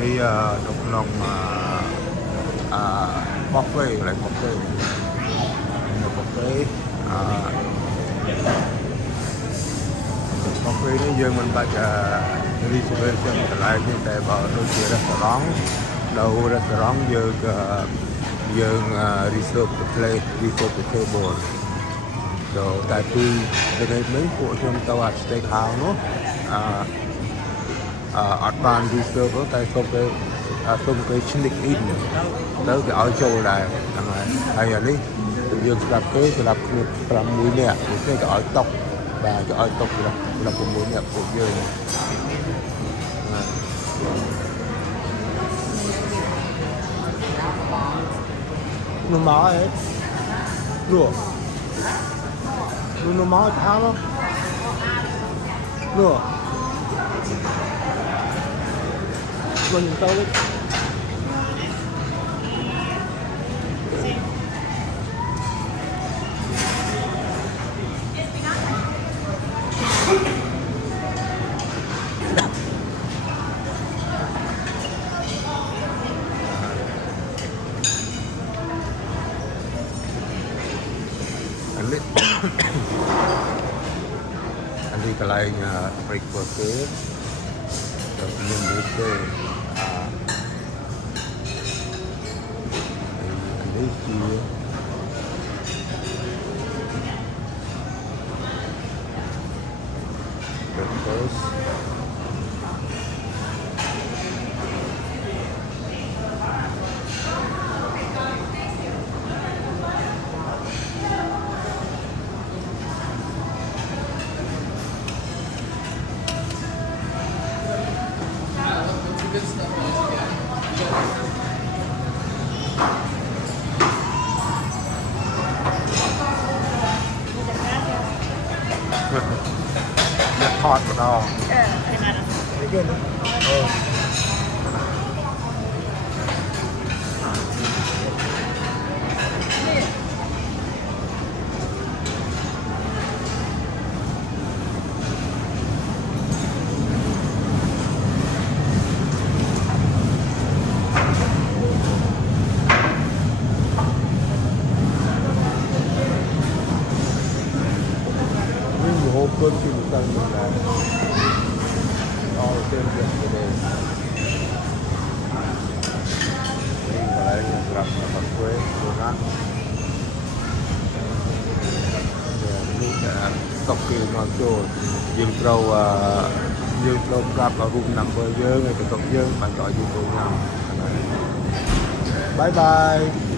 នេះនៅក្នុងបុហ្វេកន្លែងបុហ្វេនៅបុហ្វេបុហ្វេនេះយើងមិនបាច់ reservation កន្លែងនេះតែបើដូចជា restaurant នៅ restaurant យើង reserve the place reserve the table តែពីនេះពួកខ្ញុំទៅអា steak house នោះអត់បាន reserve តែសុំគេ sneak in ទៅគេឲ្យចូលដែរហ្នឹងហើយអានេះយើងស្រាប់គេសម្រាប់គ្នា6នាក់ពួកគេក៏ឲ្យតុកបាទគេឲ្យតុកសម្រាប់6នាក់ពួកយើងnormal ấy lụa normal tháo đó lụa mình tao đấy anh đi cái này breakfast rồi mình đi chơi anh đi chia breakfast good stuff. nhặt thọt của nó Thấy chưa nữa? whole country was done with that. All of them yesterday. Ini kalian yang gerak sama kue, donat. Ya, ini stop ke Nojo. Dương trâu gặp ở room number dương, cái tổng dương, bạn gọi YouTube nhau. Bye bye.